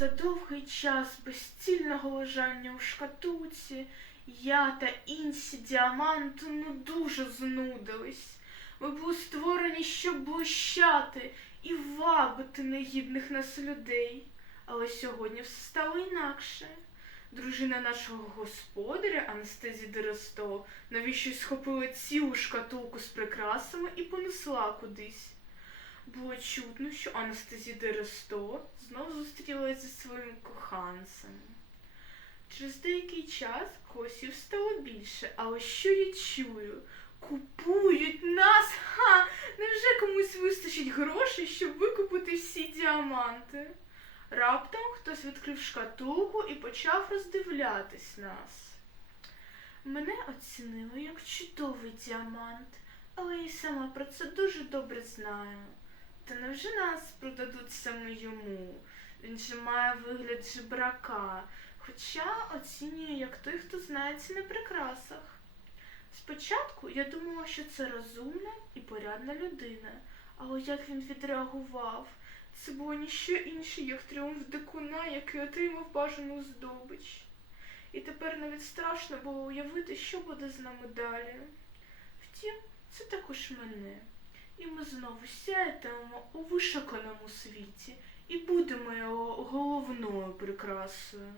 За довгий час безцільного лежання у шкатулці я та інші діаманти ну дуже знудились. Ми були створені, щоб блищати і вабити негідних нас людей. Але сьогодні все стало інакше. Дружина нашого господаря Анастезії Дересто навіщо схопила цілу шкатулку з прикрасами і понесла кудись. Було чутно, що Анастезія Дересто знов зустрілася зі своїм коханцем. Через деякий час голосів стало більше, але що я чую? Купують нас! Ха! Невже комусь вистачить грошей, щоб викупити всі діаманти? Раптом хтось відкрив шкатулку і почав роздивлятись нас. Мене оцінили як чудовий діамант, але я сама про це дуже добре знаю. Та невже нас продадуть саме йому? Він же має вигляд жебрака, хоча оцінює як той, хто знається на прикрасах. Спочатку я думала, що це розумна і порядна людина, але як він відреагував, це було ніщо інше, як тріумф дикуна, який отримав бажану здобич. І тепер навіть страшно було уявити, що буде з нами далі. Втім, це також мене. І ми знову сядемо у вишуканому світі і будемо його головною прикрасою.